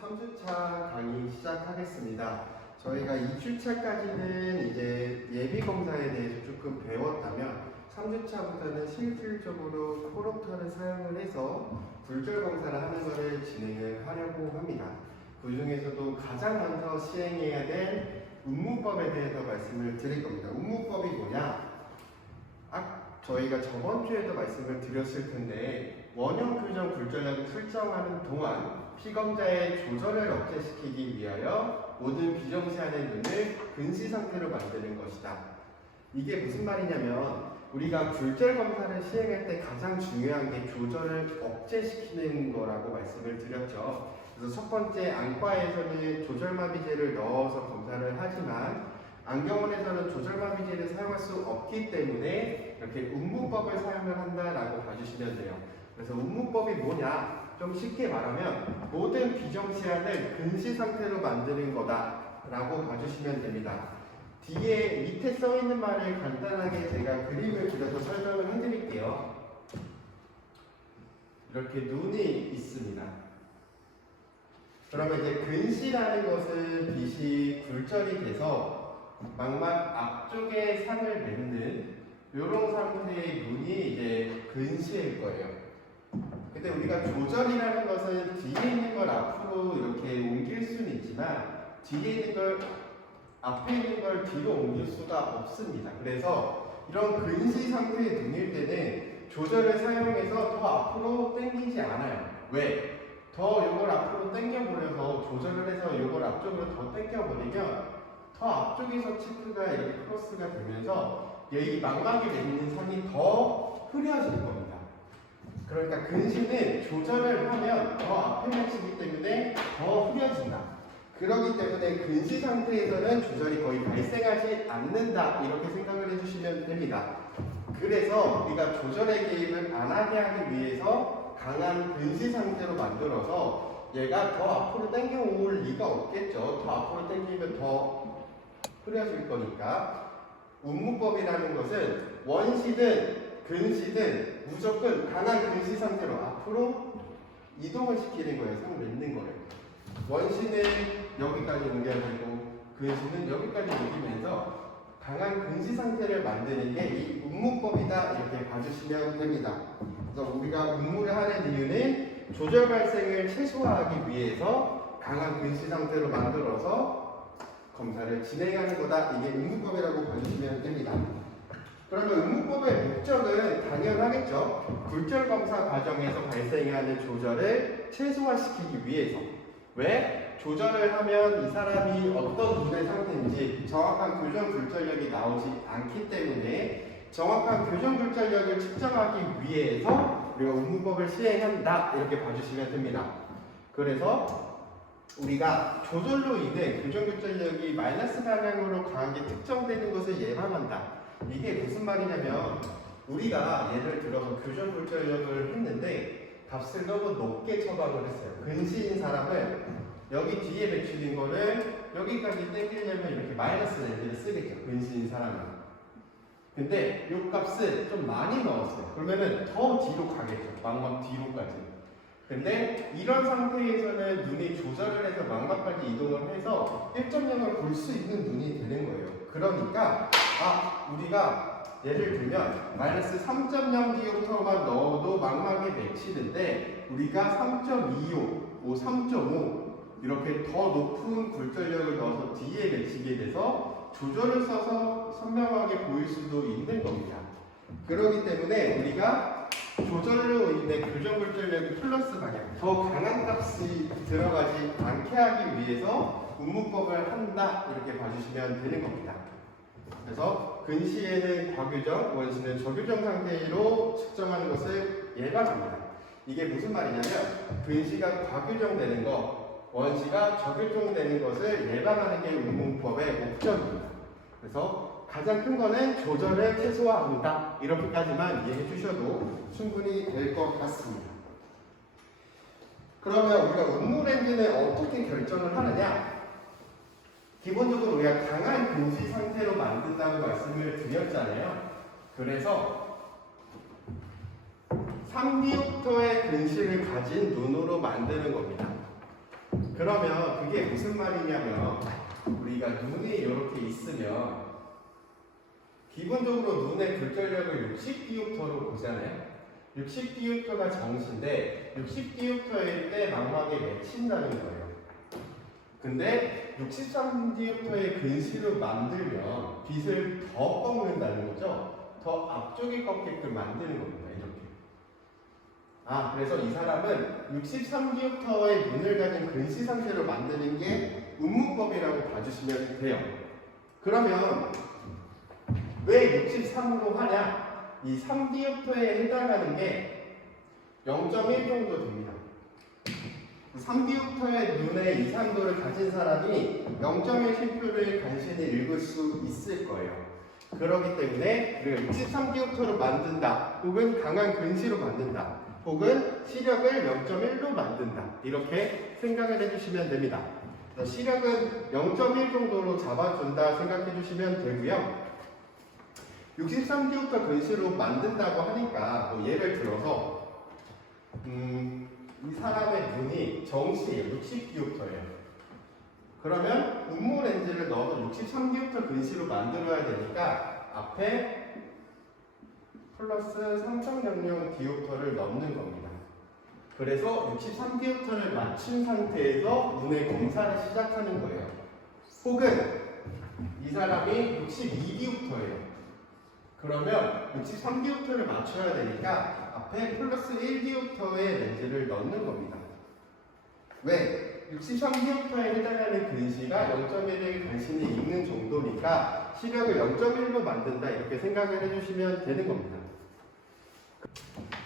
3주차 강의 시작하겠습니다. 저희가 2주차까지는 이제 예비 검사에 대해서 조금 배웠다면 3주차부터는 실질적으로 코럭터를 사용을 해서 굴절 검사를 하는 것을 진행을 하려고 합니다. 그 중에서도 가장 먼저 시행해야 될 운문법에 대해서 말씀을 드릴 겁니다. 운문법이 뭐냐? 저희가 저번 주에도 말씀을 드렸을 텐데 원형 교정 굴절력을 설정하는 동안 피검자의 조절을 억제시키기 위하여 모든 비정시안의 눈을 근시 상태로 만드는 것이다. 이게 무슨 말이냐면 우리가 굴절 검사를 시행할 때 가장 중요한 게 조절을 억제시키는 거라고 말씀을 드렸죠. 그래서 첫 번째 안과에서는 조절마비제를 넣어서 검사를 하지만 안경원에서는 조절마비제를 사용할 수 없기 때문에 이렇게 운문법을 사용을 한다라고 봐주시면 돼요. 그래서 운문법이 뭐냐? 좀 쉽게 말하면 모든 비정시안을 근시 상태로 만드는 거다라고 봐주시면 됩니다. 뒤에 밑에 써 있는 말을 간단하게 제가 그림을 그려서 설명을 해드릴게요. 이렇게 눈이 있습니다. 그러면 이제 근시라는 것은 빛이 굴절이 돼서 망막 앞쪽에 상을 맺는 이런 상태의 눈이 이제 근시일 거예요. 근데 우리가 조절이라는 것은 뒤에 있는 걸 앞으로 이렇게 옮길 수는 있지만 뒤에 있는 걸 앞에 있는 걸 뒤로 옮길 수가 없습니다. 그래서 이런 근시 상태의 눈일 때는 조절을 사용해서 더 앞으로 당기지 않아요. 왜? 더 이걸 앞으로 당겨버려서 조절을 해서 이걸 앞쪽으로 더 당겨버리면 더 앞쪽에서 체크가 이렇게 크로스가 되면서 이 망막에 맺는 선이 더 흐려질 겁니다. 그러니까 근시는 조절을 하면 더 앞에 맺히기 때문에 더 흐려진다. 그렇기 때문에 근시 상태에서는 조절이 거의 발생하지 않는다. 이렇게 생각을 해주시면 됩니다. 그래서 우리가 조절의 개입을 안 하게 하기 위해서 강한 근시 상태로 만들어서 얘가 더 앞으로 당겨올 리가 없겠죠. 더 앞으로 당기면 더 흐려질 거니까 운문법이라는 것은 원시든 근시든 무조건 강한 근시 상태로 앞으로 이동을 시키는 거예요. 상 맺는 거예요. 원시는 여기까지 옮겨야 되고 근시는 여기까지 옮기면서 강한 근시 상태를 만드는 게 이 운문법이다 이렇게 봐주시면 됩니다. 그래서 우리가 운문을 하는 이유는 조절 발생을 최소화하기 위해서 강한 근시 상태로 만들어서 검사를 진행하는 거다. 이게 운문법이라고 봐주시면 됩니다. 그러면 운문법의 목적은 당연하겠죠. 굴절 검사 과정에서 발생하는 조절을 최소화시키기 위해서. 왜? 조절을 하면 이 사람이 어떤 눈의 상태인지 정확한 교정 굴절력이 나오지 않기 때문에 정확한 교정 굴절력을 측정하기 위해서 우리가 운문법을 시행한다. 이렇게 봐주시면 됩니다. 그래서 우리가 조절로 인해 교정 굴절력이 마이너스 방향으로 강하게 특정되는 것을 예방한다. 이게 무슨 말이냐면 우리가 예를 들어서 교정 굴절력을 했는데 값을 너무 높게 처방을 했어요. 근시인 사람을 여기 뒤에 배출인 거를 여기까지 땡기려면 이렇게 마이너스 렌즈를 쓰겠죠. 근시인 사람은. 근데 이 값을 좀 많이 넣었어요. 그러면은 더 뒤로 가겠죠. 망막 뒤로까지. 근데 이런 상태에서는 눈이 조절을 해서 망막까지 이동을 해서 1.0을 볼 수 있는 눈이 되는 거예요. 그러니까 우리가 예를 들면 마이너스 3.0 디옵터만 넣어도 망막에 맺히는데 우리가 3.25, 3.5 이렇게 더 높은 굴절력을 넣어서 뒤에 맺히게 돼서 조절을 써서 선명하게 보일 수도 있는 겁니다. 그렇기 때문에 우리가 조절로 인해 교정 굴절력이 플러스 방향, 더 강한 값이 들어가지 않게 하기 위해서 운문법을 한다 이렇게 봐주시면 되는 겁니다. 그래서 근시에는 과교정, 원시는 저교정 상태로 측정하는 것을 예방합니다. 이게 무슨 말이냐면 근시가 과교정되는 것, 원시가 저교정되는 것을 예방하는 게 운문법의 목적입니다. 그래서 가장 큰 거는 조절을 최소화한다. 이렇게까지만 이해해 주셔도 충분히 될 것 같습니다. 그러면 우리가 운무렌즈는 어떻게 결정을 하느냐? 기본적으로 우리가 강한 근시 상태로 만든다고 말씀을 드렸잖아요. 그래서 3디옵터의 근시를 가진 눈으로 만드는 겁니다. 그러면 그게 무슨 말이냐면 우리가 눈이 이렇게 있으면 기본적으로 눈의 굴절력을 60디옵터로 보잖아요. 60디옵터가 정시인데 60디옵터일 때 망막에 맺힌다는 거예요. 근데 63디옵터의 근시로 만들면 빛을 더 꺾는다는 거죠. 더 앞쪽에 꺾게끔 만드는 겁니다. 이렇게. 그래서 이 사람은 63디옵터의 눈을 가진 근시 상태로 만드는 게 운문법이라고 봐주시면 돼요. 그러면 왜 63으로 하냐? 이 3디옵터에 해당하는 게 0.1 정도 됩니다. 3디옵터의 눈의 이상도를 가진 사람이 0.1 심표를 간신히 읽을 수 있을 거예요. 그렇기 때문에 우리가 63디옵터로 만든다, 혹은 강한 근시로 만든다, 혹은 시력을 0.1로 만든다, 이렇게 생각을 해주시면 됩니다. 시력은 0.1 정도로 잡아준다 생각해 주시면 되고요. 63디옵터 근시로 만든다고 하니까 예를 들어서 이 사람의 눈이 정시예요. 60디옵터예요. 그러면 운무 렌즈를 넣어서 63디옵터 근시로 만들어야 되니까 앞에 플러스 3.00디옵터를 넣는 겁니다. 그래서 63디옵터를 맞춘 상태에서 눈의 검사를 시작하는 거예요. 혹은 이 사람이 62디옵터예요. 그러면 63디옵터를 맞춰야 되니까 앞에 플러스 1디옵터의 렌즈를 넣는 겁니다. 왜? 63디옵터에 해당하는 근시가 0.1을 간신히 읽는 정도니까 시력을 0.1로 만든다, 이렇게 생각을 해주시면 되는 겁니다.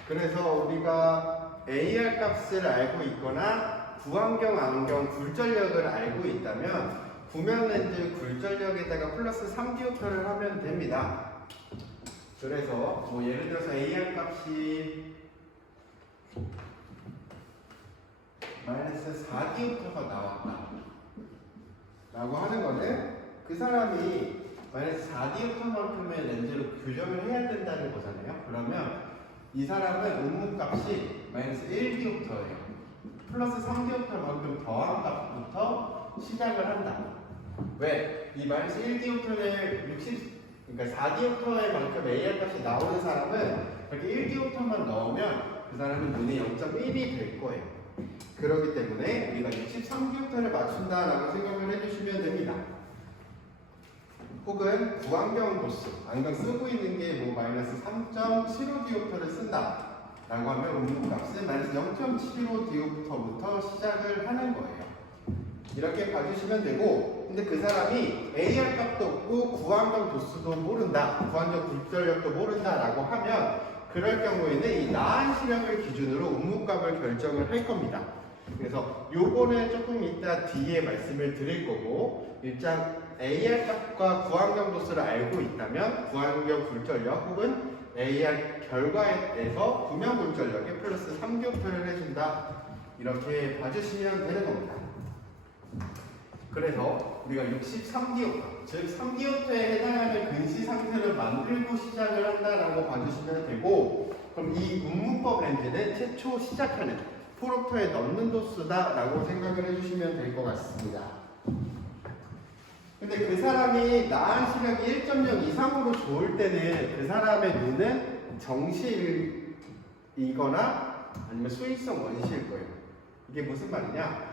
그래서 우리가 AR 값을 알고 있거나 구안경, 안경 굴절력을 알고 있다면 구명 렌즈 굴절력에다가 플러스 3디옵터를 하면 됩니다. 그래서 예를 들어서 AR 값이 마이너스 4디옵터가 나왔다 라고 하는 거는 그 사람이 마이너스 4디옵터만큼의 렌즈로 교정을 해야 된다는 거잖아요. 그러면 이 사람은 운무 값이 마이너스 1디옵터예요. 플러스 3디옵터만큼 더한 값부터 시작을 한다. 왜? 이 마이너스 1디옵터를 그러니까 4디옵터의 만큼 AR 값이 나오는 사람은 이렇게 1디옵터만 넣으면 그 사람은 눈이 0.1이 될 거예요. 그렇기 때문에 우리가 63디옵터를 맞춘다라고 생각을 해주시면 됩니다. 혹은 구안경 도수, 안경 쓰고 있는 게 마이너스 3.75디옵터를 쓴다 라고 하면 운무 값은 마이너스 0.75디옵터부터 시작을 하는 거예요. 이렇게 봐주시면 되고, 근데 그 사람이 AR 값도 없고 구안경 도수도 모른다, 구안경 굴절력도 모른다 라고 하면 그럴 경우에는 이 나한 시력을 기준으로 운무값을 결정을 할 겁니다. 그래서 요거는 조금 이따 뒤에 말씀을 드릴 거고, 일단 AR 값과 구안경 도수를 알고 있다면 구안경 굴절력 혹은 AR 결과에서 구명 굴절력에 플러스 3디옵터를 해준다, 이렇게 봐주시면 되는 겁니다. 그래서 우리가 63디옵터, 즉 3디옵터에 해당하는 근시 상태를 만들고 시작을 한다라고 봐주시면 되고, 그럼 이 운무법 렌즈는 최초 시작하는 프로터에 넣는 도수다라고 생각을 해주시면 될 것 같습니다. 근데 그 사람이 나한 시력이 1.0 이상으로 좋을 때는 그 사람의 눈은 정시이거나 아니면 수익성 원시일 거예요. 이게 무슨 말이냐?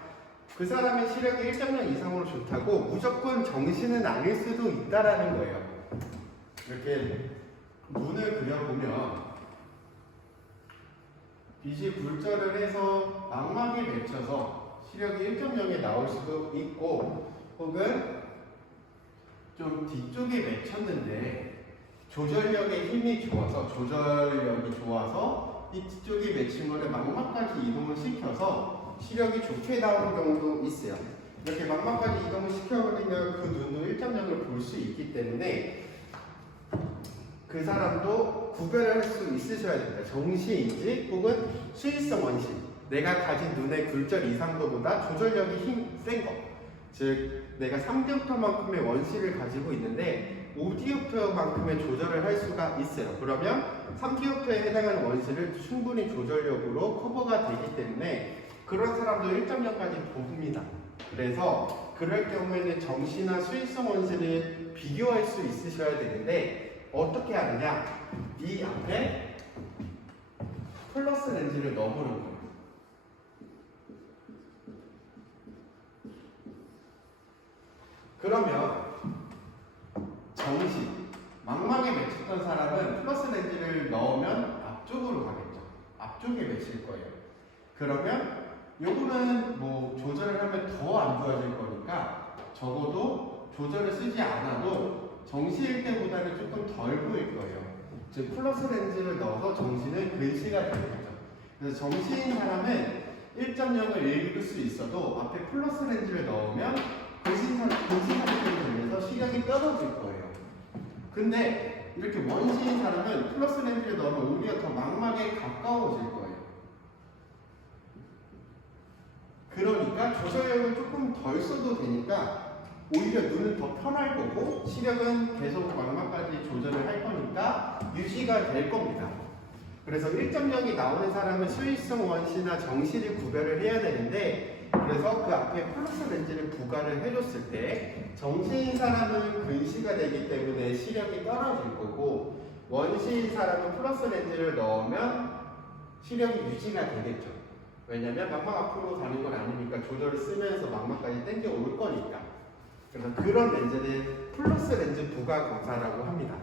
그 사람의 시력이 1.0 이상으로 좋다고 무조건 정시는 아닐 수도 있다라는 거예요. 이렇게 눈을 그려보면 빛이 굴절을 해서 망막에 맺혀서 시력이 1.0에 나올 수도 있고, 혹은 좀 뒤쪽에 맺혔는데 조절력의 힘이 좋아서, 조절력이 좋아서 이 뒤쪽에 맺힌 거를 망막까지 이동을 시켜서 시력이 좋게 나오는 경우도 있어요. 이렇게 망막까지 이동을 시켜버리면 그 눈도 1.0을 볼 수 있기 때문에 그 사람도 구별을 할 수 있으셔야 됩니다. 정시인지 혹은 수익성 원시, 내가 가진 눈의 굴절 이상도보다 조절력이 센 거, 즉 내가 3디옵터만큼의 원시를 가지고 있는데 5디옵터만큼의 조절을 할 수가 있어요. 그러면 3디옵터에 해당하는 원시를 충분히 조절력으로 커버가 되기 때문에 그런 사람도 1.0까지 봅니다. 됩니다. 그래서 그럴 경우에는 정시나 수익성 원시를 비교할 수 있으셔야 되는데 어떻게 하느냐? 이 앞에 플러스 렌즈를 넣어보는 거예요. 그러면 정시, 망망에 맺혔던 사람은 플러스 렌즈를 넣으면 앞쪽으로 가겠죠. 앞쪽에 맺힐 거예요. 그러면 요거는 뭐 조절을 하면 더 안 좋아질 거니까 적어도 조절을 쓰지 않아도 정시일 때보다는 조금 덜 보일 거예요. 즉 플러스 렌즈를 넣어서 정시는 글씨가 되겠죠. 그래서 정시인 사람은 1.0을 읽을 수 있어도 앞에 플러스 렌즈를 넣으면 글씨 사진을 통해서 시력이 떨어질 거예요. 근데 이렇게 원시인 사람은 플러스 렌즈를 넣으면 오히려 더 망막에 가까워질 거예요. 그러니까 조절력을 조금 덜 써도 되니까 오히려 눈은 더 편할 거고 시력은 계속 망막까지 조절을 할 거니까 유지가 될 겁니다. 그래서 1.0이 나오는 사람은 수익성 원시나 정시를 구별을 해야 되는데 그래서 그 앞에 플러스 렌즈를 부과를 해줬을 때 정시인 사람은 근시가 되기 때문에 시력이 떨어질 거고 원시인 사람은 플러스 렌즈를 넣으면 시력이 유지가 되겠죠. 왜냐면 망막 앞으로 가는 건 아니니까 조절을 쓰면서 망막까지 당겨 올 거니까. 그래서 그런 렌즈를 플러스 렌즈 부과 검사라고 합니다.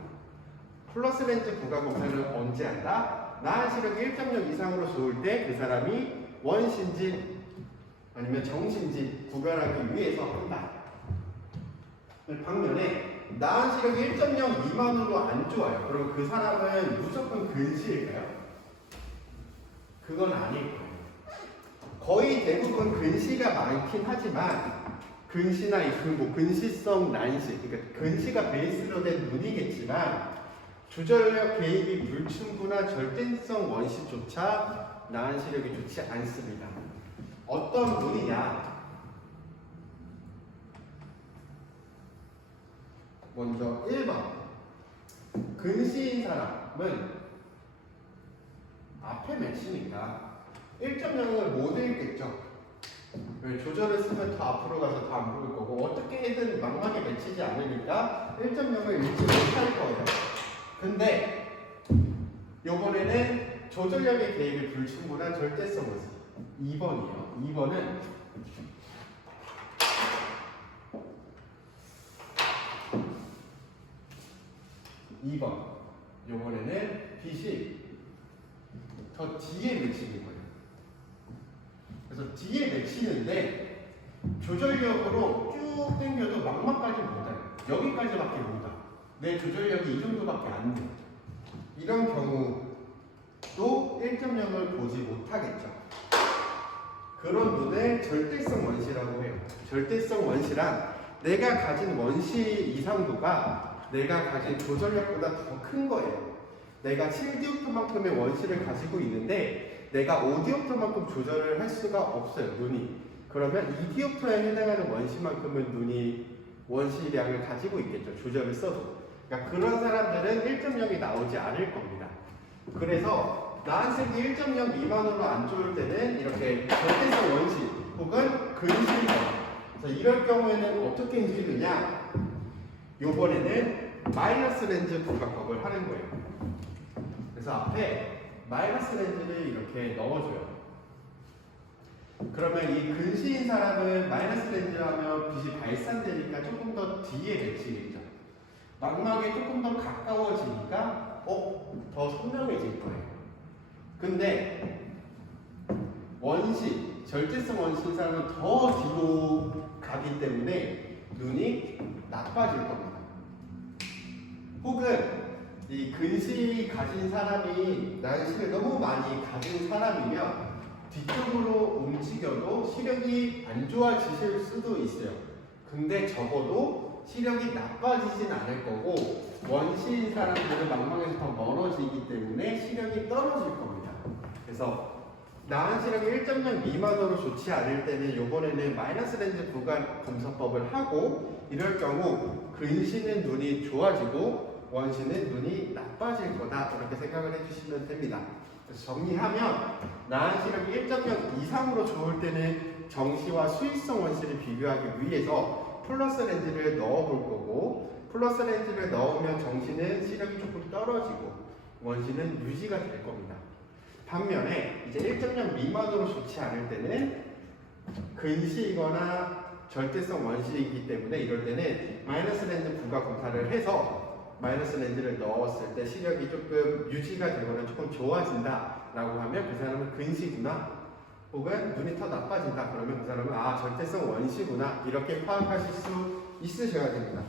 플러스 렌즈 부과 검사는 언제 한다? 나한 시력이 1.0 이상으로 좋을 때 그 사람이 원신진 아니면 정신진 구별하기 위해서 한다. 반면에 나한 시력이 1.0 미만으로 안 좋아요. 그럼 그 사람은 무조건 근시일까요? 그건 아닐 거예요. 거의 대부분 근시가 많긴 하지만 근시나 근시성 난시, 그러니까 근시가 베이스로 된 눈이겠지만 조절력 개입이 불충분한 절대성 원시조차 나은 시력이 좋지 않습니다. 어떤 눈이냐? 먼저 1번 근시인 사람은 앞에 맺히니까 1.0을 못 읽겠죠. 조절을 쓰면 더 앞으로 가서 더 안 보일 거고 어떻게든 망막에 맺히지 않으니까 1.0을 읽지 못할 거예요. 근데 요번에는 조절력의 개입이 불충분한 절대성 원시 2번이에요. 2번은 요번에는 빛이 더 뒤에 맺히는 거예요. 그래서 뒤에 맺히는데 조절력으로 쭉 당겨도 망막까지 못 와요. 여기까지밖에 못 와. 내 조절력이 이 정도밖에 안 돼. 이런 경우도 1.0을 보지 못하겠죠. 그런 눈을 절대성 원시라고 해요. 절대성 원시란 내가 가진 원시 이상도가 내가 가진 조절력보다 더 큰 거예요. 내가 7디옵터만큼의 원시를 가지고 있는데 내가 5디옵터만큼 조절을 할 수가 없어요, 눈이. 그러면 2디옵터에 해당하는 원시만큼은 눈이 원시량을 가지고 있겠죠, 조절을 써도. 그러니까 그런 사람들은 1.0이 나오지 않을 겁니다. 그래서 나한색이 1.0 미만으로 안 좋을 때는 이렇게 절대성 원시 혹은 근시인 그래서 이럴 경우에는 어떻게 해주느냐? 요번에는 마이너스 렌즈 부각법을 하는 거예요. 그래서 앞에 마이너스 렌즈를 이렇게 넣어줘요. 그러면 이 근시인 사람은 마이너스 렌즈라면 빛이 발산되니까 조금 더 뒤에 맺히겠죠. 망막에 조금 더 가까워지니까 더 선명해질 거예요. 근데 원시, 절대성 원시인 사람은 더 뒤로 가기 때문에 눈이 나빠질 겁니다. 혹은 이 근시 가진 사람이 난시를 너무 많이 가진 사람이면 뒤쪽으로 움직여도 시력이 안 좋아지실 수도 있어요. 근데 적어도 시력이 나빠지진 않을 거고 원시인 사람들은 망망에서 더 멀어지기 때문에 시력이 떨어질 겁니다. 그래서 나은 시력이 1.0 미만으로 좋지 않을 때는 이번에는 마이너스 렌즈 부각 검사법을 하고 이럴 경우 근시는 눈이 좋아지고 원시는 눈이 나빠질 거다 이렇게 생각을 해주시면 됩니다. 그래서 정리하면 나은 시력이 1.0 이상으로 좋을 때는 정시와 수익성 원시를 비교하기 위해서 플러스 렌즈를 넣어 볼 거고, 플러스 렌즈를 넣으면 정시는 시력이 조금 떨어지고 원시는 유지가 될 겁니다. 반면에 이제 1.0 미만으로 좋지 않을 때는 근시이거나 절대성 원시이기 때문에 이럴 때는 마이너스 렌즈 부가 검사를 해서 마이너스 렌즈를 넣었을 때 시력이 조금 유지가 되거나 조금 좋아진다 라고 하면 그 사람은 근시구나, 혹은 눈이 더 나빠진다 그러면 그 사람은 아 절대성 원시구나, 이렇게 파악하실 수 있으셔야 됩니다.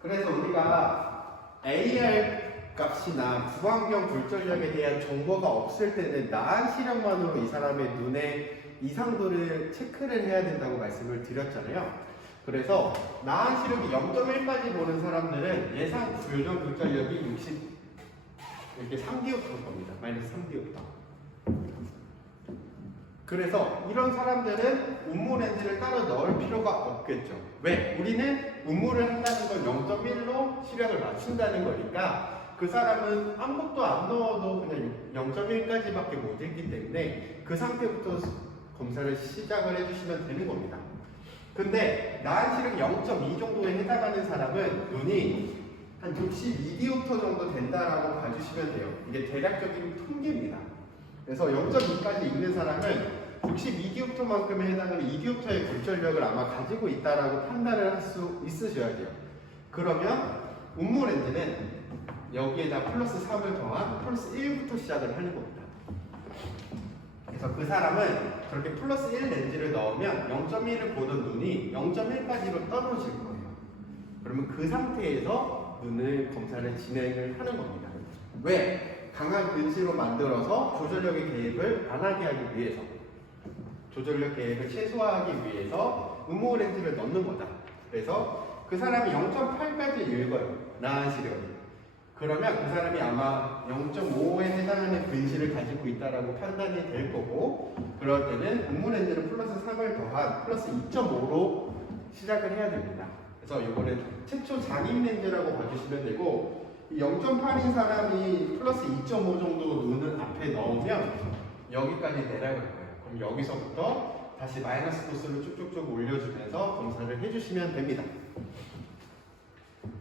그래서 우리가 AR 값이나 구강경 굴절력에 대한 정보가 없을 때는 나은 시력만으로 이 사람의 눈의 이상도를 체크를 해야 된다고 말씀을 드렸잖아요. 그래서 나은 시력이 0.1까지 보는 사람들은 예상 교정 굴절력이 60 이렇게 3디옵터일 겁니다. 마이너스 3디옵터. 그래서 이런 사람들은 운무 렌즈를 따로 넣을 필요가 없겠죠. 왜? 우리는 운무를 한다는 건 0.1로 시력을 맞춘다는 거니까 그 사람은 아무것도 안 넣어도 그냥 0.1까지밖에 못 읽기 때문에 그 상태부터 검사를 시작을 해주시면 되는 겁니다. 근데 나은 시력 0.2 정도에 해당하는 사람은 눈이 한 62디옵터 정도 된다라고 봐주시면 돼요. 이게 대략적인 통계입니다. 그래서 0.2까지 읽는 사람은 62디옵터만큼에 해당하는 2디옵터의 굴절력을 아마 가지고 있다라고 판단을 할 수 있으셔야 돼요. 그러면 운무 렌즈는 여기에다 플러스 3을 더한 플러스 1부터 시작을 하는 겁니다. 그래서 그 사람은 그렇게 플러스 1 렌즈를 넣으면 0.1을 보던 눈이 0.1까지로 떨어질 거예요. 그러면 그 상태에서 눈을 검사를 진행을 하는 겁니다. 왜? 강한 근시로 만들어서 조절력의 개입을 안 하게 하기 위해서, 조절력 개입을 최소화하기 위해서 운무 렌즈를 넣는 거다. 그래서 그 사람이 0.8까지 읽어요. 나은 시력이. 그러면 그 사람이 아마 0.5에 해당하는 근시를 가지고 있다라고 판단이 될 거고, 그럴 때는 운무 렌즈는 플러스 3을 더한 플러스 2.5로 시작을 해야 됩니다. 그래서 이거는 최초 장입 렌즈라고 봐주시면 되고, 0.8인 사람이 플러스 2.5 정도 눈을 앞에 넣으면 여기까지 내려갈 거예요. 그럼 여기서부터 다시 마이너스 도수를 쭉쭉쭉 올려주면서 검사를 해주시면 됩니다.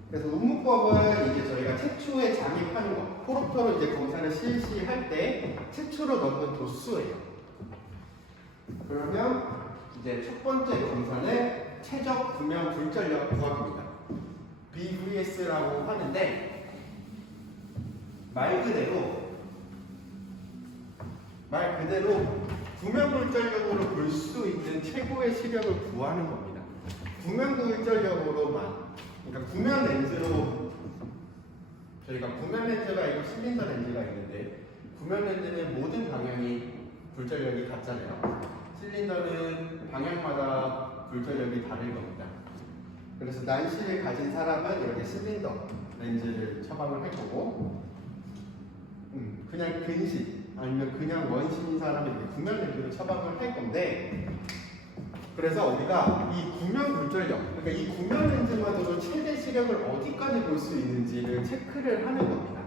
그래서 운무법은 이제 저희가 최초에 잠입하는 거, 프로프터로 이제 검사를 실시할 때 최초로 넣는 도수예요. 그러면 이제 첫 번째 검사는 최적 구명 굴절력 구하기입니다. BVS라고 하는데 말 그대로 구명 굴절력으로 볼 수 있는 최고의 시력을 구하는 겁니다. 구명 굴절력으로만, 그러니까 구면 렌즈로, 저희가 구면 렌즈가 있고 실린더 렌즈가 있는데, 구면 렌즈는 모든 방향이 굴절력이 같잖아요. 실린더는 방향마다 굴절력이 다를 겁니다. 그래서 난시를 가진 사람은 이렇게 실린더 렌즈를 처방을 할 거고, 그냥 근시 아니면 그냥 원시인 사람은 이렇게 구면 렌즈를 처방을 할 건데, 그래서 우리가 이 구면 굴절력, 그러니까 이 구면 렌즈만으로 최대 시력을 어디까지 볼 수 있는지를 체크를 하는 겁니다.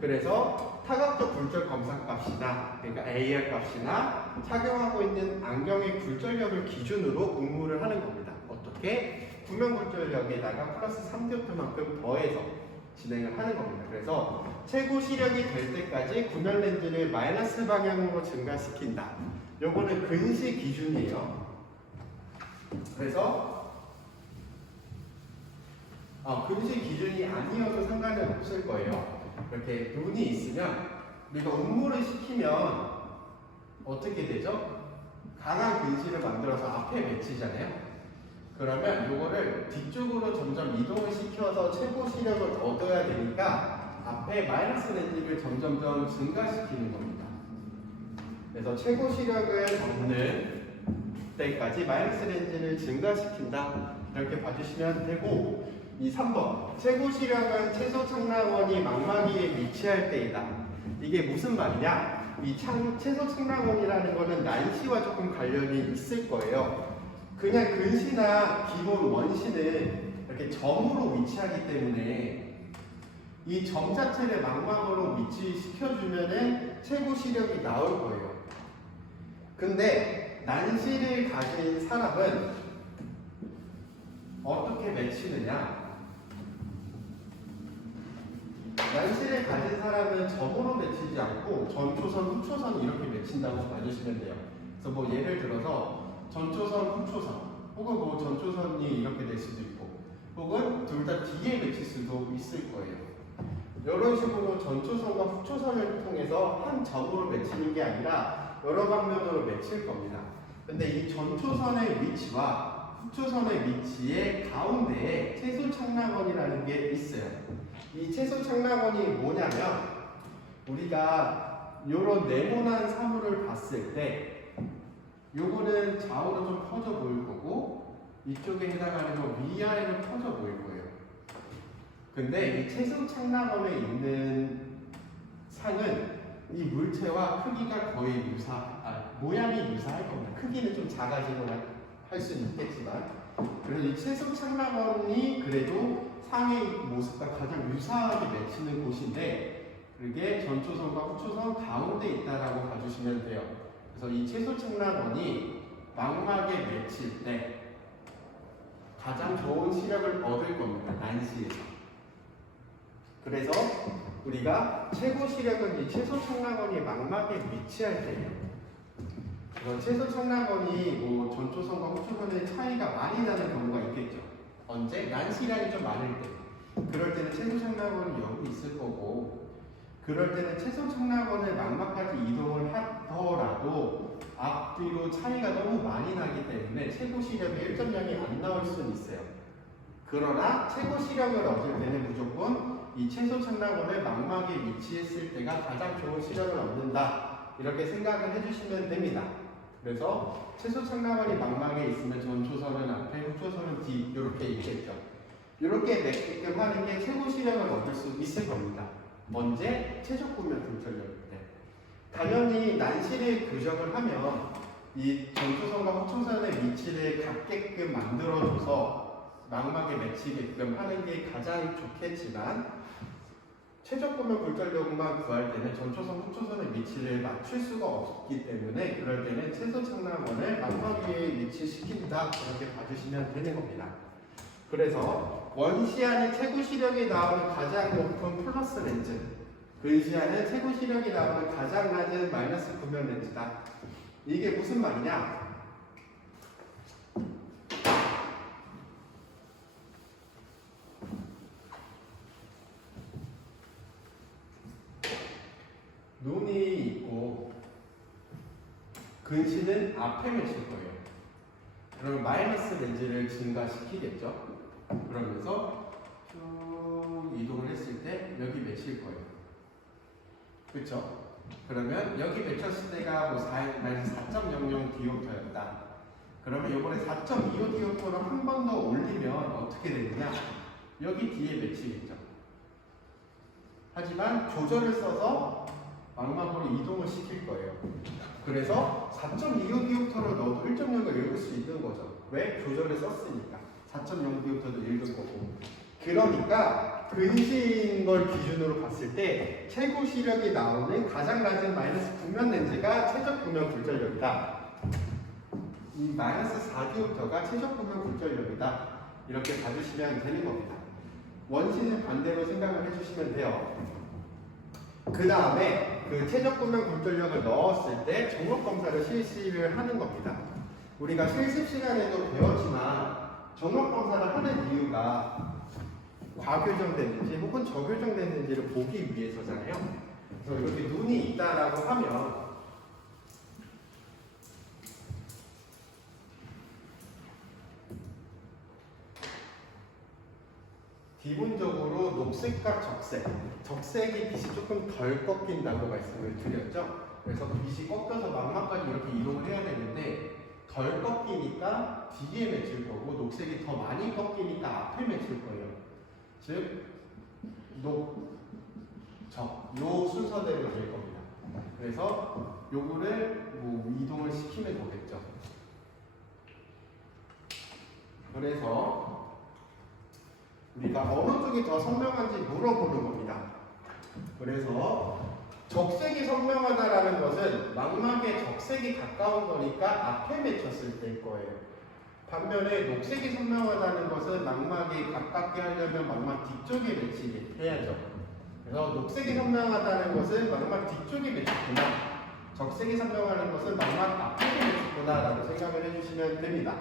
그래서 타각적 굴절 검사 값이나, 그러니까 AR 값이나 착용하고 있는 안경의 굴절력을 기준으로 응무를 하는 겁니다. 어떻게? 구면 굴절력에다가 플러스 3디옵터만큼 더해서 진행을 하는 겁니다. 그래서 최고 시력이 될 때까지 구면 렌즈를 마이너스 방향으로 증가시킨다. 요거는 근시 기준이에요. 그래서 근시 기준이 아니어도 상관은 없을 거예요. 이렇게 눈이 있으면 우리가 운무를 시키면 어떻게 되죠? 강한 근시를 만들어서 앞에 맺히잖아요. 그러면 요거를 뒤쪽으로 점점 이동을 시켜서 최고 시력을 얻어야 되니까 앞에 마이너스 렌즈를 점점점 증가시키는 겁니다. 그래서 최고 시력을 얻는 때까지 마이너스 렌즈를 증가시킨다, 이렇게 봐주시면 되고, 이 3번 최고 시력은 최소 청량원이 망막위에 위치할 때이다. 이게 무슨 말이냐? 이 최소 청량원이라는 거는 난시와 조금 관련이 있을 거예요. 그냥 근시나 기본 원시는 이렇게 점으로 위치하기 때문에 이 점 자체를 망막으로 위치시켜주면은 최고 시력이 나올 거예요. 근데 난시를 가진 사람은 어떻게 맺히느냐? 난시를 가진 사람은 점으로 맺히지 않고 전초선, 후초선 이렇게 맺힌다고 봐주시면 돼요. 그래서 뭐 예를 들어서 전초선, 후초선 혹은 뭐 전초선이 이렇게 될 수도 있고 혹은 둘 다 뒤에 맺힐 수도 있을 거예요. 이런 식으로 전초선과 후초선을 통해서 한 점으로 맺히는 게 아니라 여러 방면으로 맺힐 겁니다. 근데 이 전초선의 위치와 후초선의 위치의 가운데에 채소착락원이라는 게 있어요. 이 채소착락원이 뭐냐면 우리가 이런 네모난 사물을 봤을 때 요거는 좌우로 좀 퍼져 보일 거고 이쪽에 해당하는 거 위아래로 퍼져 보일 거예요. 근데 이 채소착락원에 있는 상은 이 물체와 크기가 거의 모양이 유사할 겁니다. 크기는 좀 작아지거나 할 수는 있겠지만 그래서 이 채소착락원이 그래도 상의 모습과 가장 유사하게 맺히는 곳인데 그게 전초선과 후초선 가운데 있다라고 봐주시면 돼요. 그래서 이 채소착락원이 망막에 맺힐 때 가장 좋은 시력을 얻을 겁니다. 난시에서. 그래서 우리가 최고 시력은 이 채소착락원이 망막에 위치할 때예요. 채소착락원이 뭐 전초선과 후초선의 차이가 많이 나는 경우가 있겠죠. 언제? 난시량이 좀 많을 때. 그럴 때는 채소착락원이 여기 있을 거고 그럴 때는 채소착락원을 망막까지 이동을 하더라도 앞뒤로 차이가 너무 많이 나기 때문에 최고 시력의 1.0이 안 나올 수는 있어요. 그러나 최고 시력을 얻을 때는 무조건 이 채소착락원을 망막에 위치했을 때가 가장 좋은 시력을 얻는다. 이렇게 생각을 해주시면 됩니다. 그래서 채소착락원이 망막에 있으면 전초선은 앞에, 후초선은 뒤 이렇게 있겠죠. 이렇게 맺게끔 하는 게 최고 시력을 얻을 수 있을 겁니다. 언제? 최적구면 굴절력일 때. 당연히 난시를 교정을 하면 이 전초선과 후초선의 위치를 같게끔 만들어줘서 망막에 맺히게끔 하는 게 가장 좋겠지만 최적구면 굴절력만 구할 때는 전초선, 후초선의 위치를 맞출 수가 없기 때문에 그럴 때는 채소착락원을 망막 위에 위치시킨다 이렇게 봐주시면 되는 겁니다. 그래서 원시안의 최고 시력이 나오는 가장 높은 플러스 렌즈, 근시안은 최고 시력이 나오는 가장 낮은 마이너스 구면 렌즈다. 이게 무슨 말이냐? 눈이 있고 근시는 앞에 맺힐 거예요. 그러면 마이너스 렌즈를 증가시키겠죠. 그러면서 쭉 이동을 했을 때 여기 맺힐 거예요. 그렇죠? 그러면 여기 맺혔을 때가 뭐 4.00 디옵터였다. 그러면 이번에 4.25 디옵터를 한 번 더 올리면 어떻게 되느냐? 여기 뒤에 맺히겠죠. 하지만 조절을 써서 망막으로 이동을 시킬 거예요. 그래서 4.25 디옵터를 넣어도 1.0을 읽을 수 있는 거죠. 왜? 조절을 썼으니까. 4.0 디옵터도 읽을 거고. 그러니까 근시인 걸 기준으로 봤을 때 최고 시력이 나오는 가장 낮은 마이너스 구면 렌즈가 최적 구면 굴절력이다. 이 마이너스 4디옵터가 최적 구면 굴절력이다. 이렇게 봐주시면 되는 겁니다. 원시는 반대로 생각을 해주시면 돼요. 그 다음에 그 최적 구면 굴절력을 넣었을 때 정록 검사를 실시를 하는 겁니다. 우리가 실습 시간에도 배웠지만 정록 검사를 하는 이유가 과교정됐는지 혹은 저교정됐는지를 보기 위해서잖아요. 그래서 이렇게 눈이 있다라고 하면 기본적으로 녹색과 적색이 빛이 조금 덜 꺾인다고 말씀을 드렸죠. 그래서 빛이 꺾여서 망막까지 이렇게 이동을 해야 되는데 덜 꺾이니까 뒤에 맺힐 거고 녹색이 더 많이 꺾이니까 앞에 맺힐 거예요. 즉 녹, 적, 요 순서대로 될 겁니다. 그래서 요거를 뭐 이동을 시키면 되겠죠. 그래서 우리가 어느 쪽이 더 선명한지 물어보는 겁니다. 그래서 적색이 선명하다라는 것은 망막에 적색이 가까운 거니까 앞에 맺혔을 때일 거예요. 반면에 녹색이 선명하다는 것은 망막이 가깝게 하려면 망막 뒤쪽에 맺히게 해야죠. 그래서 녹색이 선명하다는 것은 망막 뒤쪽에 맺혔구나. 적색이 선명하는 것은 망막 앞에 맺혔구나 라고 생각을 해주시면 됩니다.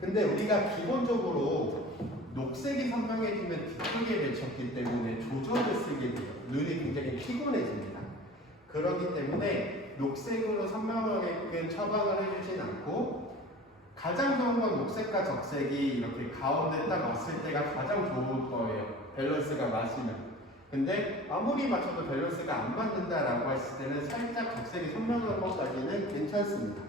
근데 우리가 기본적으로 녹색이 선명해지면 뒤쪽에 맺혔기 때문에 조절을 쓰게 돼요. 눈이 굉장히 피곤해집니다. 그렇기 때문에 녹색으로 선명하게 처방을 해주진 않고 가장 좋은 건 녹색과 적색이 이렇게 가운데 딱 왔을 때가 가장 좋을 거예요. 밸런스가 맞으면. 근데 아무리 맞춰도 밸런스가 안 맞는다라고 했을 때는 살짝 적색이 선명한 것까지는 괜찮습니다.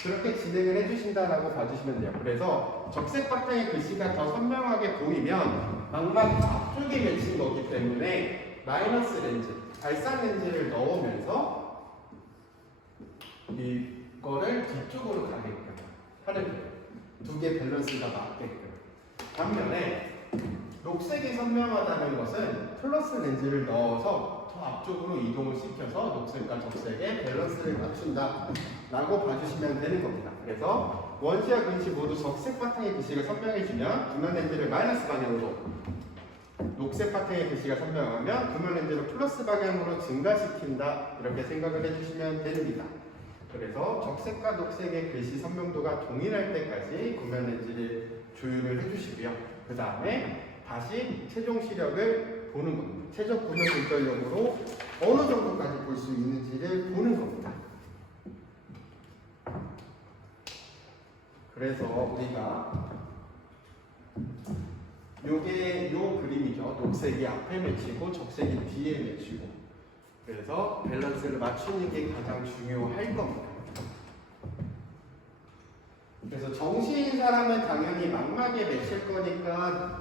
그렇게 진행을 해주신다라고 봐주시면 돼요. 그래서 적색 바탕의 글씨가 더 선명하게 보이면 망막 앞쪽에 맺힌 거기 때문에 마이너스 렌즈, 발상 렌즈를 넣으면서 이거를 뒤쪽으로 가게끔 하는 거예요. 두 개 밸런스가 맞게끔. 반면에 녹색이 선명하다는 것은 플러스 렌즈를 넣어서 더 앞쪽으로 이동을 시켜서 녹색과 적색의 밸런스를 맞춘다 라고 봐주시면 되는 겁니다. 그래서 원시와 근시 모두 적색 바탕의 글씨가 선명해지면 구면 렌즈를 마이너스 방향으로, 녹색 바탕의 글씨가 선명하면 구면 렌즈를 플러스 방향으로 증가시킨다 이렇게 생각을 해주시면 됩니다. 그래서 적색과 녹색의 글씨 선명도가 동일할 때까지 구면 렌즈를 조율을 해주시고요. 그 다음에 다시 최종 시력을 보는 겁니다. 최적 구면 분별력으로 어느 정도까지 볼 수 있는지를 보는 겁니다. 그래서 우리가 요게 요 그림이죠. 녹색이 앞에 맺히고 적색이 뒤에 맺히고. 그래서 밸런스를 맞추는 게 가장 중요할 겁니다. 그래서 정시인 사람은 당연히 망막에 맺힐 거니까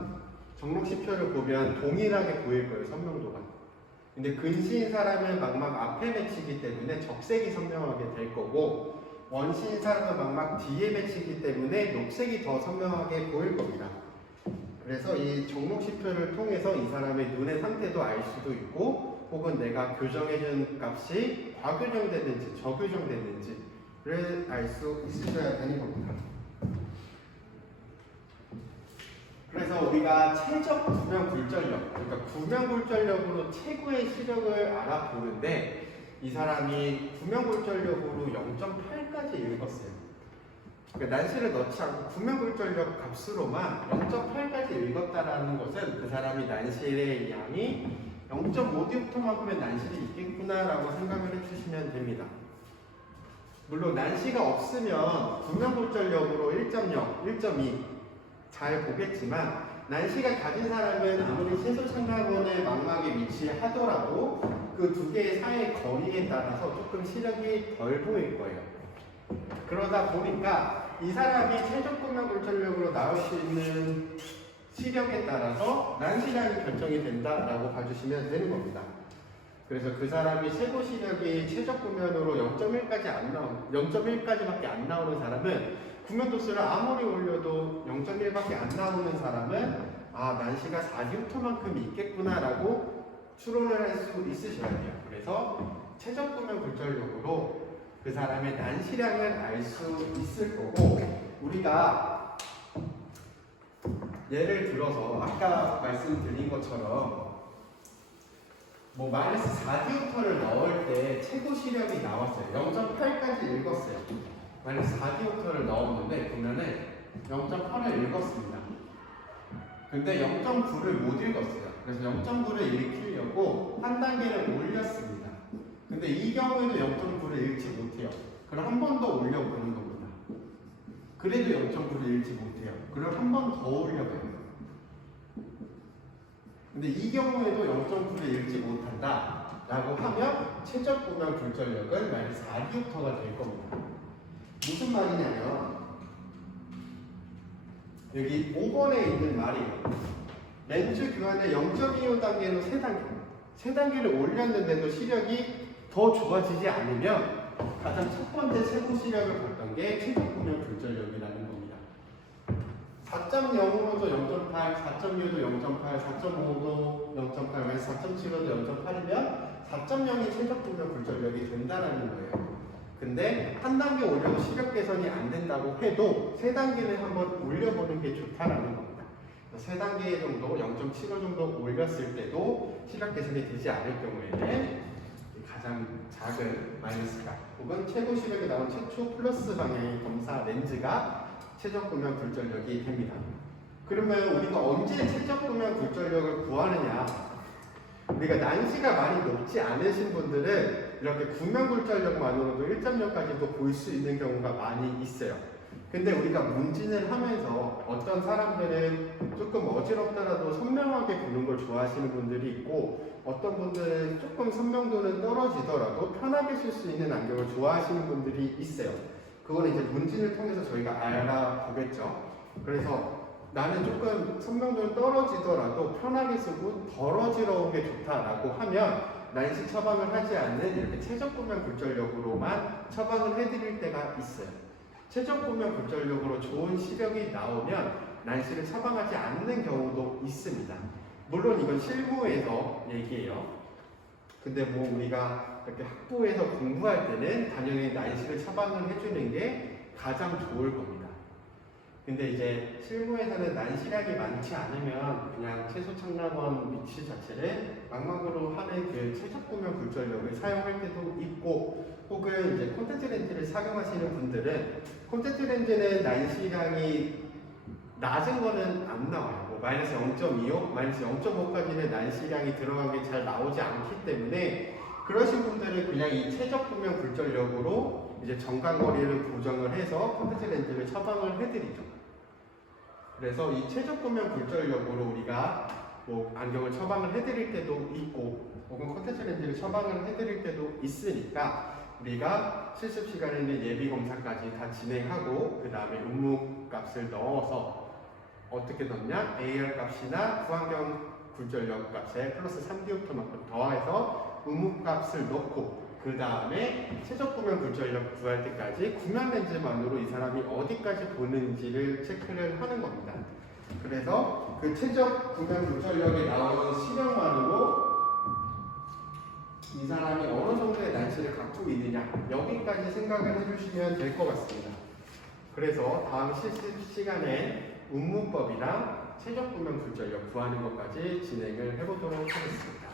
정록시표를 보면 동일하게 보일 거예요, 선명도가. 근데 근시인 사람은 망막 앞에 맺히기 때문에 적색이 선명하게 될 거고, 원시인 사람은 망막 뒤에 맺히기 때문에 녹색이 더 선명하게 보일 겁니다. 그래서 이 정록시표를 통해서 이 사람의 눈의 상태도 알 수도 있고, 혹은 내가 교정해준 값이 과교정됐는지 저교정됐는지를 알 수 있으셔야 되는 겁니다. 그래서 우리가 최적 구명굴절력, 그러니까 구명굴절력으로 최고의 시력을 알아보는데 이 사람이 구명굴절력으로 0.8까지 읽었어요. 그러니까 난시를 넣지 않고 구명굴절력 값으로만 0.8까지 읽었다라는 것은 그 사람이 난시의 양이 0.5디옵터만큼의 난시를 있겠구나라고 생각을 해주시면 됩니다. 물론 난시가 없으면 구명굴절력으로 1.0, 1.2 잘 보겠지만 난시가 가진 사람은 아무리 세소창자본의 망막에 위치하더라도 그 두 개의 사이의 거리에 따라서 조금 시력이 덜 보일 거예요. 그러다 보니까 이 사람이 최적 구명굴절력으로 나올 수 있는 시력에 따라서 난시량이 결정이 된다라고 봐주시면 되는 겁니다. 그래서 그 사람이 최고 시력이 최적 구면으로 0.1까지밖에 안 나오는 사람은 구면 도수를 아무리 올려도 0.1밖에 안 나오는 사람은 난시가 4디옵터만큼 있겠구나라고 추론을 할 수 있으셔야 돼요. 그래서 최적 구면 굴절력으로 그 사람의 난시량을 알 수 있을 거고, 우리가 예를 들어서 아까 말씀드린 것처럼 뭐 마이너스 4디옵터를 넣을 때 최고 시력이 나왔어요. 0.8까지 읽었어요. 마이너스 4디옵터를 넣었는데 보면은 0.8을 읽었습니다. 근데 0.9를 못 읽었어요. 그래서 0.9를 읽히려고 한 단계를 올렸습니다. 근데 이 경우에도 0.9를 읽지 못해요. 그럼 한 번 더 올려보는 겁니다. 그래도 0.9를 읽지 못해요. 그럼 한 번 더 올려봐요. 근데 이 경우에도 0.9를 읽지 못한다 라고 하면 최적 구명 굴절력은 마이너스 4디옵터가 될 겁니다. 무슨 말이냐면 여기 5번에 있는 말이에요. 렌즈 교환의 0.25단계로 3단계를 올렸는데도 시력이 더 좋아지지 않으면 가장 첫 번째 최고 시력을 봤던 게 최적 구명 굴절력이라는 겁니다. 4.0으로도 0.8, 4.6도 0.8, 4.5도 0.8, 4.7도 0.8이면 4.0이 최적 구명 굴절력이 된다는 거예요. 근데 한 단계 올려도 시력 개선이 안 된다고 해도 세 단계는 한번 올려보는 게 좋다라는 겁니다. 세 단계 정도, 0.75 정도 올렸을 때도 시력 개선이 되지 않을 경우에는 가장 작은 마이너스가 혹은 최고 시력이 나온 최초 플러스 방향의 검사 렌즈가 최적 구명 굴절력이 됩니다. 그러면 우리가 언제 최적 구명 굴절력을 구하느냐? 우리가 난시가 많이 높지 않으신 분들은 이렇게 구명 굴절력만으로도 1.0까지도 볼 수 있는 경우가 많이 있어요. 근데 우리가 문진을 하면서 어떤 사람들은 조금 어지럽더라도 선명하게 보는 걸 좋아하시는 분들이 있고 어떤 분들은 조금 선명도는 떨어지더라도 편하게 쓸 수 있는 안경을 좋아하시는 분들이 있어요. 그거는 이제 문진을 통해서 저희가 알아보겠죠. 그래서 나는 조금 선명도는 떨어지더라도 편하게 쓰고 덜 어지러운 게 좋다라고 하면 난시 처방을 하지 않는 이렇게 최적 구명 굴절력으로만 처방을 해드릴 때가 있어요. 최적 구명 굴절력으로 좋은 시력이 나오면 난시를 처방하지 않는 경우도 있습니다. 물론 이건 실무에서 얘기해요. 근데 뭐 우리가 이렇게 학부에서 공부할 때는 당연히 난시를 처방을 해주는 게 가장 좋을 겁니다. 근데 이제 실무에서는 난시량이 많지 않으면 그냥 채소 창남원 위치 자체를 망막으로 하는 그 최적 구명 굴절력을 사용할 때도 있고 혹은 이제 콘택트 렌즈를 착용하시는 분들은 콘택트 렌즈는 난시량이 낮은 거는 안 나와요. 뭐 마이너스 0.25, 마이너스 0.5까지는 난시량이 들어간 게 잘 나오지 않기 때문에 그러신 분들은 그냥 이 최적 구명 굴절력으로 이제 정강거리를 고정을 해서 콘택트 렌즈를 처방을 해드리죠. 그래서 이 최적 구명 굴절력으로 우리가 뭐 안경을 처방을 해드릴 때도 있고 혹은 콘택트 렌즈를 처방을 해드릴 때도 있으니까 우리가 실습 시간에는 예비 검사까지 다 진행하고 그 다음에 음무 값을 넣어서 어떻게 넣냐? AR 값이나 구안경 굴절력 값에 플러스 3디옵터만큼 더해서 음무 값을 넣고 그 다음에 최적 구명 굴절력 구할 때까지 구명 렌즈만으로 이 사람이 어디까지 보는지를 체크를 하는 겁니다. 그래서 그 최적 구명 굴절력에 나오는 시력만으로 이 사람이 어느 정도의 난시를 갖고 있느냐 여기까지 생각을 해주시면 될 것 같습니다. 그래서 다음 실습 시간에 음무법이랑 최적 구명 굴절력 구하는 것까지 진행을 해보도록 하겠습니다.